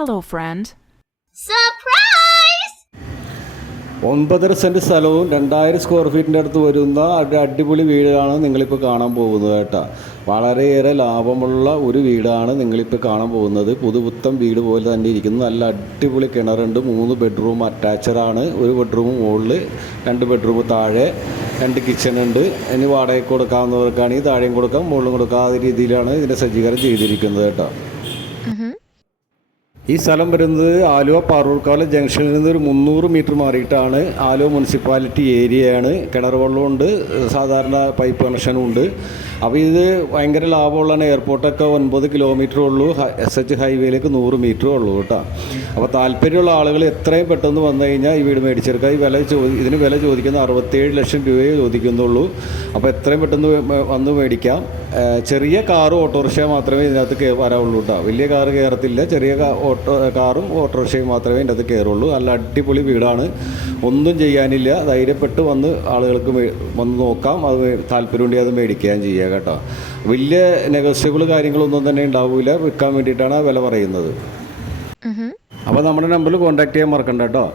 hello, friend. Surprise! 9.5 cent സ്ഥലവും 2000 square ഫീറ്റിൻ്റെ അടുത്ത് വരുന്ന ഒരു അടിപൊളി വീടാണ് നിങ്ങളിപ്പോൾ കാണാൻ പോകുന്നത് കേട്ടോ. വളരെയേറെ ലാഭമുള്ള ഒരു വീടാണ് നിങ്ങളിപ്പോൾ കാണാൻ പോകുന്നത്. പുതുപുത്തൻ വീട് പോലെ തന്നെ ഇരിക്കുന്നു. നല്ല അടിപൊളി കിണറുണ്ട്. 3 ബെഡ്റൂം അറ്റാച്ചഡാണ്. ഒരു ബെഡ്റൂം മുകളിൽ, 2 ബെഡ്റൂം താഴെ, 2 കിച്ചണുണ്ട്. ഇനി വാടകയ്ക്ക് കൊടുക്കാവുന്നവർക്കാണെങ്കിൽ താഴെയും കൊടുക്കാം, മുകളിലും കൊടുക്കാം. ആ രീതിയിലാണ് ഇതിൻ്റെ സജ്ജീകരണം ചെയ്തിരിക്കുന്നത് കേട്ടോ. ഈ സ്ഥലം വരുന്നത് ആലുവ പാറൂർക്കാവ് ജംഗ്ഷനിൽ നിന്ന് ഒരു 300 മീറ്റർ മാറിയിട്ടാണ്. ആലുവ മുനിസിപ്പാലിറ്റി ഏരിയയാണ്. കിണർ വെള്ളമുണ്ട്, സാധാരണ പൈപ്പ് കണക്ഷനും ഉണ്ട്. അപ്പോൾ ഇത് ഭയങ്കര ലാഭമുള്ളതാണ്. എയർപോർട്ടൊക്കെ 9 കിലോമീറ്റർ ഉള്ളൂ. SH ഹൈവേയിലേക്ക് 100 മീറ്റർ ഉള്ളൂ കേട്ടോ. അപ്പോൾ താല്പര്യമുള്ള ആളുകൾ എത്രയും പെട്ടെന്ന് വന്നു കഴിഞ്ഞാൽ ഈ വീട് മേടിച്ചെടുക്കുക. ഇതിന് വില ചോദിക്കുന്ന 67 ലക്ഷം രൂപയെ ചോദിക്കുന്നുള്ളൂ. അപ്പോൾ എത്രയും പെട്ടെന്ന് വന്ന് മേടിക്കാം. ചെറിയ കാറും ഓട്ടോറിക്ഷ മാത്രമേ ഇതിനകത്ത് വരാവുള്ളൂ കേട്ടോ. വലിയ കാറ് കയറത്തില്ല. ചെറിയ കാറും ഓട്ടോറിക്ഷയും മാത്രമേ ഇതിൻ്റെ അകത്ത് കയറുള്ളൂ. നല്ല അടിപൊളി വീടാണ്. ഒന്നും ചെയ്യാനില്ല. ധൈര്യപ്പെട്ട് വന്ന് ആളുകൾക്ക് വന്ന് നോക്കാം. അത് താല്പര്യമുണ്ടെങ്കിൽ അത് മേടിക്കുകയും ചെയ്യുക കേട്ടോ. വലിയ നെഗോഷ്യബിൾ കാര്യങ്ങളൊന്നും തന്നെ ഉണ്ടാവില്ല. വിൽക്കാൻ വേണ്ടിയിട്ടാണ് വില പറയുന്നത്. അപ്പോൾ നമ്മുടെ നമ്പറിൽ കോൺടാക്ട് ചെയ്യാൻ മറക്കണ്ട കേട്ടോ.